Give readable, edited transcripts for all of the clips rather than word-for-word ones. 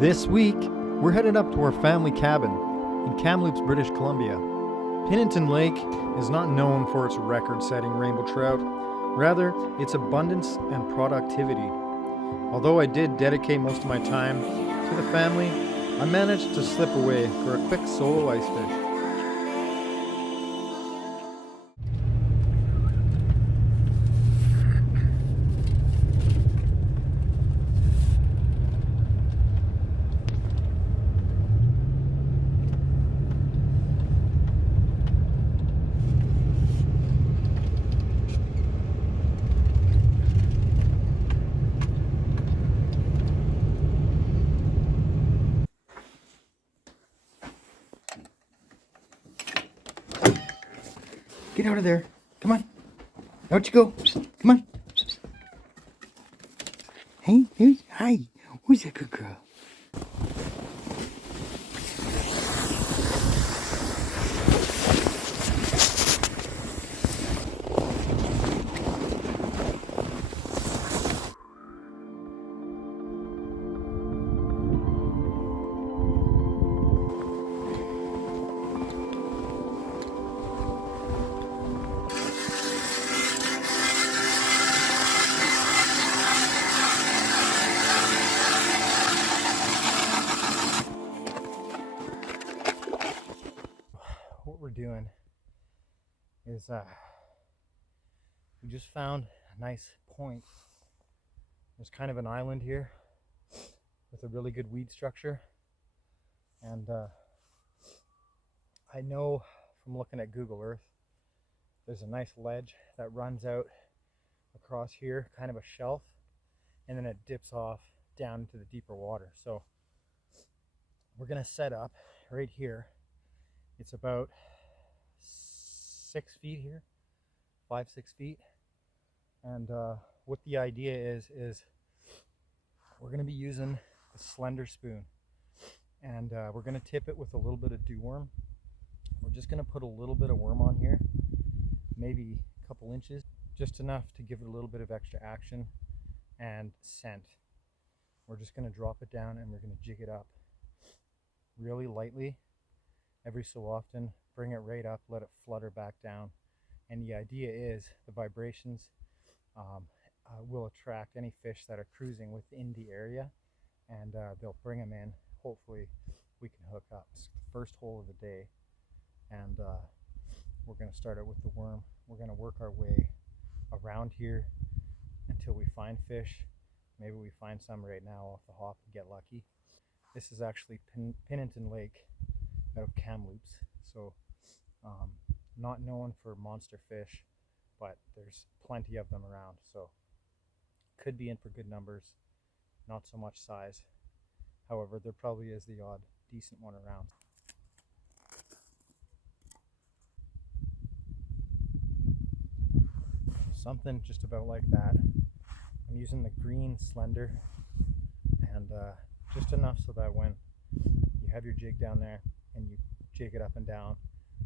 This week, we're headed up to our family cabin in Kamloops, British Columbia. Pinantan Lake is not known for its record-setting rainbow trout, rather its abundance and productivity. Although I did dedicate most of my time to the family, I managed to slip away for a quick solo ice fish. Get out of there. Come on. Out you go. Come on. Hey, hi. Who's that good girl? What we're doing is we just found a nice point. There's kind of an island here with a really good weed structure, and I know from looking at Google Earth there's a nice ledge that runs out across here, kind of a shelf, and then it dips off down into the deeper water. So we're gonna set up right here. It's about 6 feet here, 5-6 feet, and what the idea is we're going to be using a slender spoon, and we're going to tip it with a little bit of dew worm. We're just going to put a little bit of worm on here, maybe a couple inches, just enough to give it a little bit of extra action and scent. We're just going to drop it down and we're going to jig it up really lightly. Every so often, bring it right up, let it flutter back down. And the idea is the vibrations will attract any fish that are cruising within the area, and they'll bring them in. Hopefully we can hook up. It's the first hole of the day, and we're going to start out with the worm. We're going to work our way around here until we find fish. Maybe we find some right now off the hop and get lucky. This is actually Pinantan Lake out of Kamloops, so not known for monster fish, but there's plenty of them around, so could be in for good numbers, not so much size. However, there probably is the odd decent one around. Something just about like that. I'm using the green slender, and just enough so that when you have your jig down there and you jig it up and down,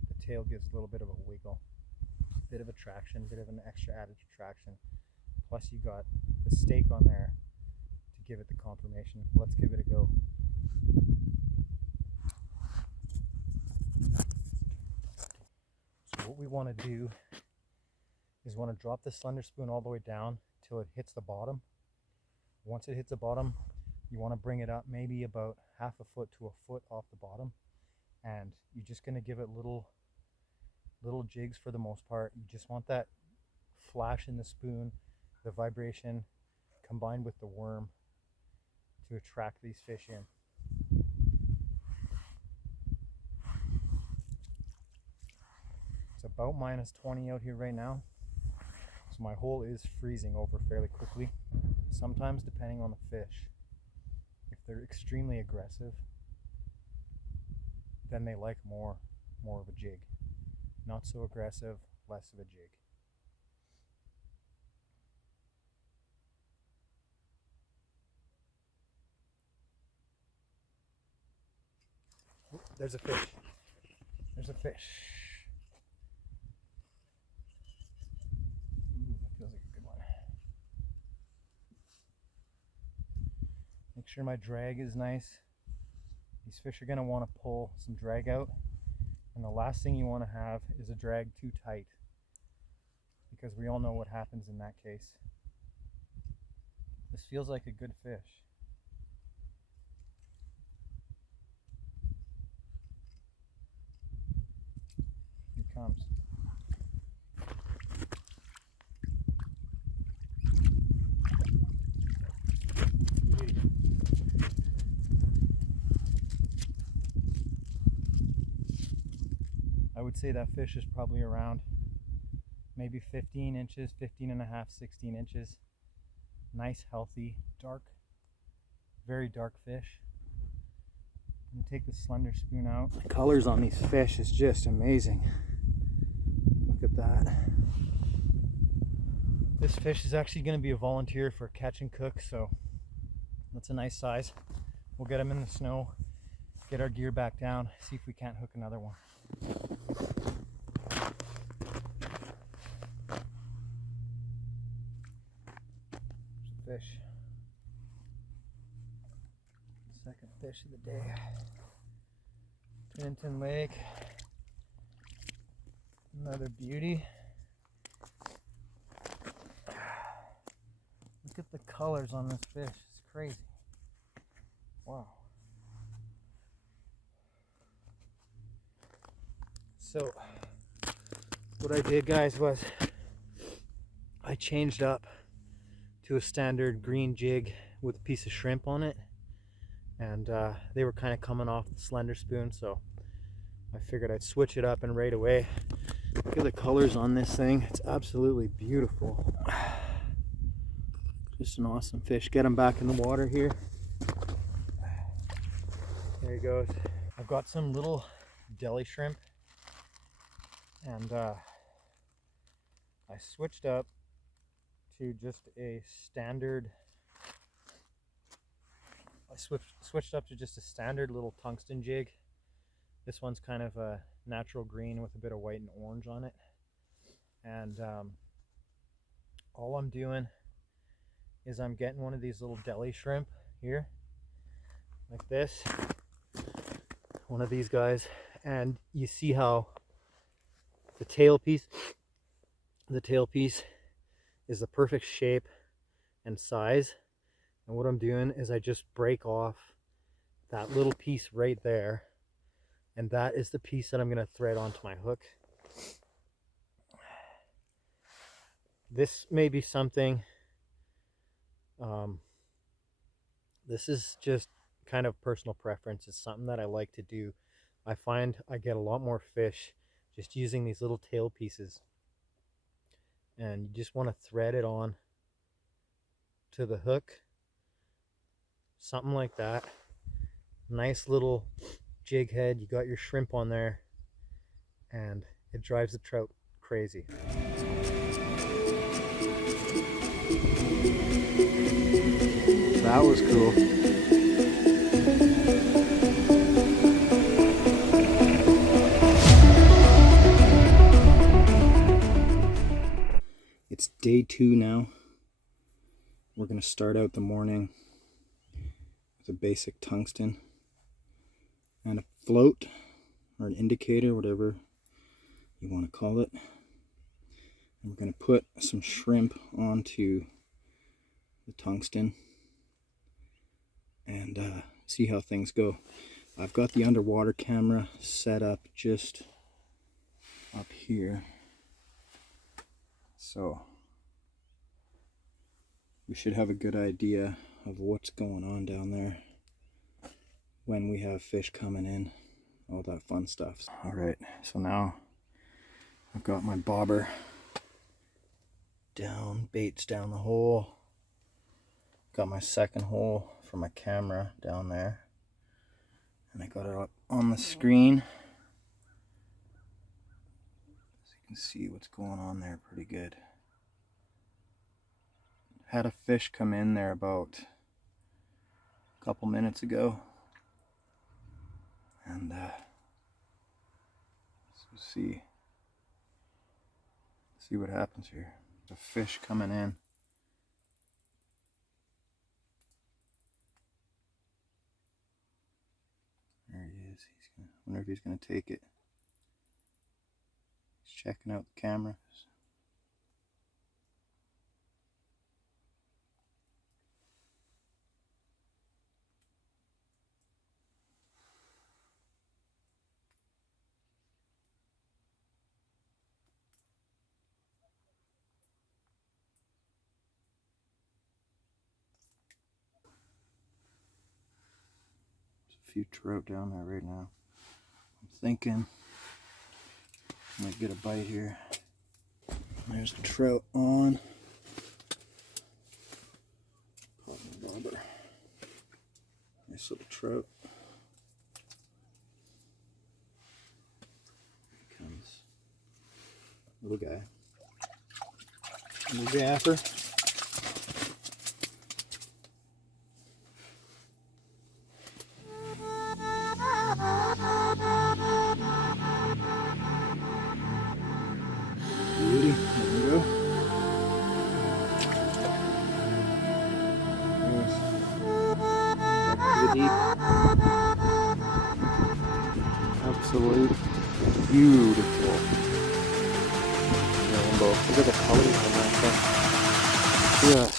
the tail gives a little bit of a wiggle, bit of attraction, bit of an extra added attraction. Plus you got the stake on there to give it the confirmation. Let's give it a go. So what we want to do is want to drop the slender spoon all the way down till it hits the bottom. Once it hits the bottom, you want to bring it up maybe about half a foot to a foot off the bottom, and you're just going to give it little jigs for the most part. You just want that flash in the spoon, the vibration combined with the worm to attract these fish in. It's about -20 out here right now, so my hole is freezing over fairly quickly. Sometimes, depending on the fish, if they're extremely aggressive, then they like more of a jig. Not so aggressive, less of a jig. Ooh, there's a fish. There's a fish. Ooh, that feels like a good one. Make sure my drag is nice. These fish are going to want to pull some drag out. And the last thing you want to have is a drag too tight, because we all know what happens in that case. This feels like a good fish. Here he comes. I would say that fish is probably around maybe 15 inches, 15 and a half, 16 inches. Nice, healthy, dark, very dark fish. I'm gonna take the slender spoon out. The colors on these fish is just amazing. Look at that. This fish is actually gonna be a volunteer for catch and cook, so that's a nice size. We'll get him in the snow, get our gear back down, see if we can't hook another one. Fish. Second fish of the day. PINANTAN Lake. Another beauty. Look at the colors on this fish. It's crazy. Wow. So what I did, guys, was I changed up to a standard green jig with a piece of shrimp on it, and they were kind of coming off the slender spoon, so I figured I'd switch it up. And right away, look at the colors on this thing. It's absolutely beautiful. Just an awesome fish. Get him back in the water here. There he goes. I've got some little deli shrimp, and I switched up to just a standard. I switched up to just a standard little tungsten jig. This one's kind of a natural green with a bit of white and orange on it. And all I'm doing is I'm getting one of these little deli shrimp here, like this, one of these guys, and you see how the tail piece is the perfect shape and size. And what I'm doing is I just break off that little piece right there, and that is the piece that I'm going to thread onto my hook. This may be something, this is just kind of personal preference. It's something that I like to do. I find I get a lot more fish just using these little tail pieces. And you just want to thread it on to the hook, something like that. Nice little jig head. You got your shrimp on there, and it drives the trout crazy. That was cool. It's day 2 now. We're going to start out the morning with a basic tungsten and a float, or an indicator, whatever you want to call it. And we're going to put some shrimp onto the tungsten and see how things go. I've got the underwater camera set up just up here, so we should have a good idea of what's going on down there when we have fish coming in, all that fun stuff. All right, so now I've got my bobber down, baits down the hole. Got my second hole for my camera down there, and I got it up on the screen, so you can see what's going on there pretty good. Had a fish come in there about a couple minutes ago, and let's see what happens here. The fish coming in. is. I wonder if he's gonna take it. He's checking out the camera. A few trout down there right now. I'm thinking I might get a bite here. There's the trout on. Pop my bobber. Nice little trout. Here comes little guy. Little gaffer. Beauty. There we go. Back to the deep. Absolute beautiful rainbow. Look at the colors on that thing. Yes.